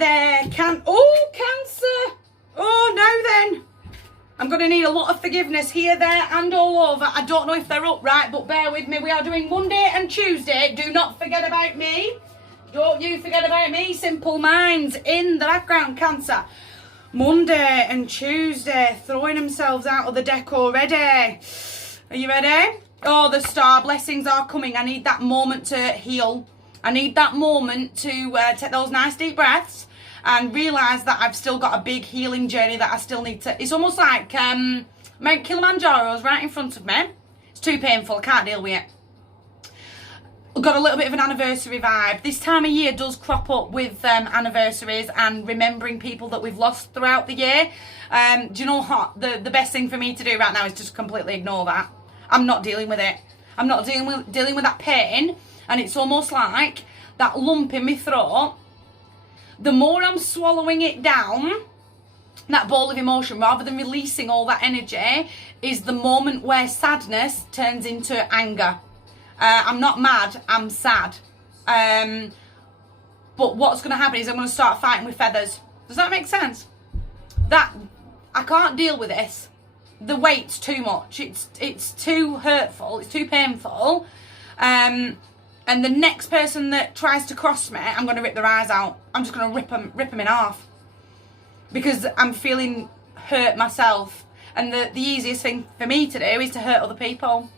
There, Cancer. Oh, no then. I'm going to need a lot of forgiveness here, there and all over. I don't know if they're upright, but bear with me. We are doing Monday and Tuesday. Do not forget about me. Don't you forget about me. Simple minds in the background, Cancer. Monday and Tuesday, throwing themselves out of the deck already. Are you ready? Oh, the star blessings are coming. I need that moment to heal. I need that moment to take those nice deep breaths and realise that I've still got a big healing journey that I still need to... It's almost like Mount Kilimanjaro's right in front of me. It's too painful. I can't deal with it. I've got a little bit of an anniversary vibe. This time of year does crop up with anniversaries and remembering people that we've lost throughout the year. Do you know what? The best thing for me to do right now is just completely ignore that. I'm not dealing with it. I'm not dealing with that pain. And it's almost like that lump in my throat. The more I'm swallowing it down, that ball of emotion, rather than releasing all that energy, is the moment where sadness turns into anger. I'm not mad, I'm sad. But what's going to happen is I'm going to start fighting with feathers. Does that make sense? That I can't deal with this. The weight's too much. It's too hurtful. It's too painful. And the next person that tries to cross me, I'm going to rip their eyes out. I'm just going to rip them in half. Because I'm feeling hurt myself. And the easiest thing for me to do is to hurt other people.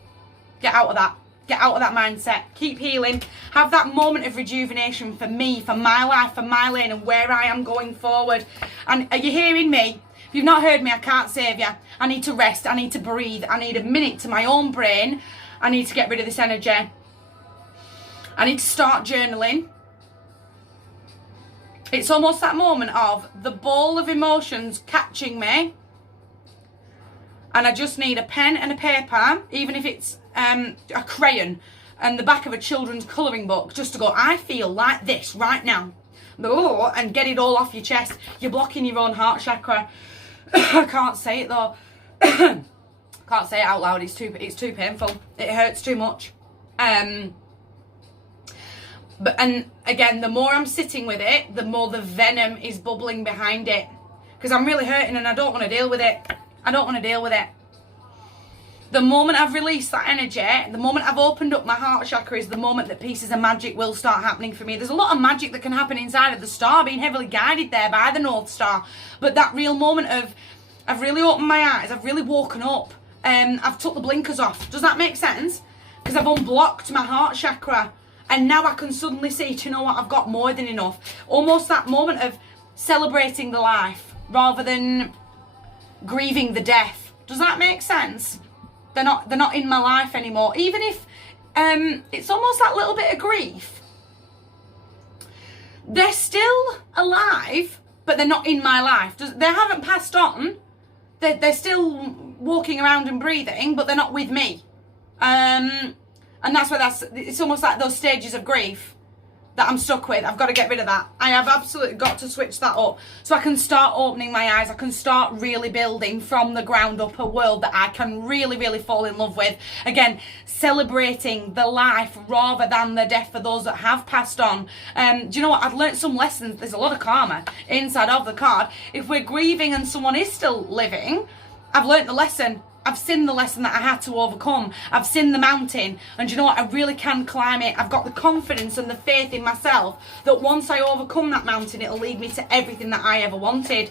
Get out of that. Get out of that mindset. Keep healing. Have that moment of rejuvenation for me, for my life, for my lane and where I am going forward. And are you hearing me? If you've not heard me, I can't save you. I need to rest. I need to breathe. I need a minute to my own brain. I need to get rid of this energy. I need to start journaling. It's almost that moment of the ball of emotions catching me. And I just need a pen and a paper, even if it's a crayon and the back of a children's colouring book, just to go, I feel like this right now. Oh, and get it all off your chest. You're blocking your own heart chakra. I can't say it though. Can't say it out loud. It's too painful. It hurts too much. And again, the more I'm sitting with it, the more the venom is bubbling behind it. Because I'm really hurting and I don't want to deal with it. I don't want to deal with it. The moment I've released that energy, the moment I've opened up my heart chakra is the moment that pieces of magic will start happening for me. There's a lot of magic that can happen inside of the star, being heavily guided there by the North Star. But that real moment of, I've really opened my eyes, I've really woken up, I've took the blinkers off. Does that make sense? Because I've unblocked my heart chakra. And now I can suddenly see, do you know what, I've got more than enough. Almost that moment of celebrating the life rather than grieving the death. Does that make sense? They're not in my life anymore. Even if it's almost that little bit of grief. They're still alive, but they're not in my life. They haven't passed on. They're still walking around and breathing, but they're not with me. And that's where it's almost like those stages of grief that I'm stuck with. I've got to get rid of that. I have absolutely got to switch that up so I can start opening my eyes. I can start really building from the ground up a world that I can really, really fall in love with. Again, celebrating the life rather than the death for those that have passed on. Do you know what? I've learnt some lessons. There's a lot of karma inside of the card. If we're grieving and someone is still living, I've learnt the lesson. I've seen the lesson that I had to overcome. I've seen the mountain. And you know what? I really can climb it. I've got the confidence and the faith in myself that once I overcome that mountain, it'll lead me to everything that I ever wanted.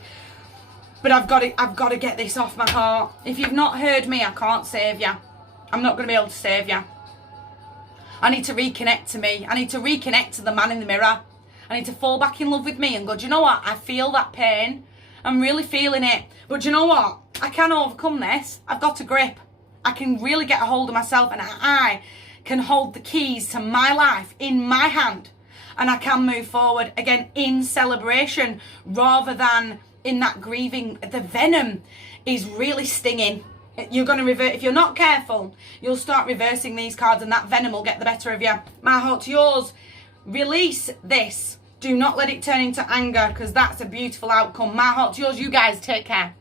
But I've got to get this off my heart. If you've not heard me, I can't save you. I'm not going to be able to save you. I need to reconnect to me. I need to reconnect to the man in the mirror. I need to fall back in love with me and go, do you know what? I feel that pain. I'm really feeling it. But do you know what? I can overcome this. I've got a grip. I can really get a hold of myself and I can hold the keys to my life in my hand. And I can move forward again in celebration rather than in that grieving. The venom is really stinging. You're going to revert. If you're not careful, you'll start reversing these cards and that venom will get the better of you. My heart to yours. Release this. Do not let it turn into anger because that's a beautiful outcome. My heart to yours. You guys take care.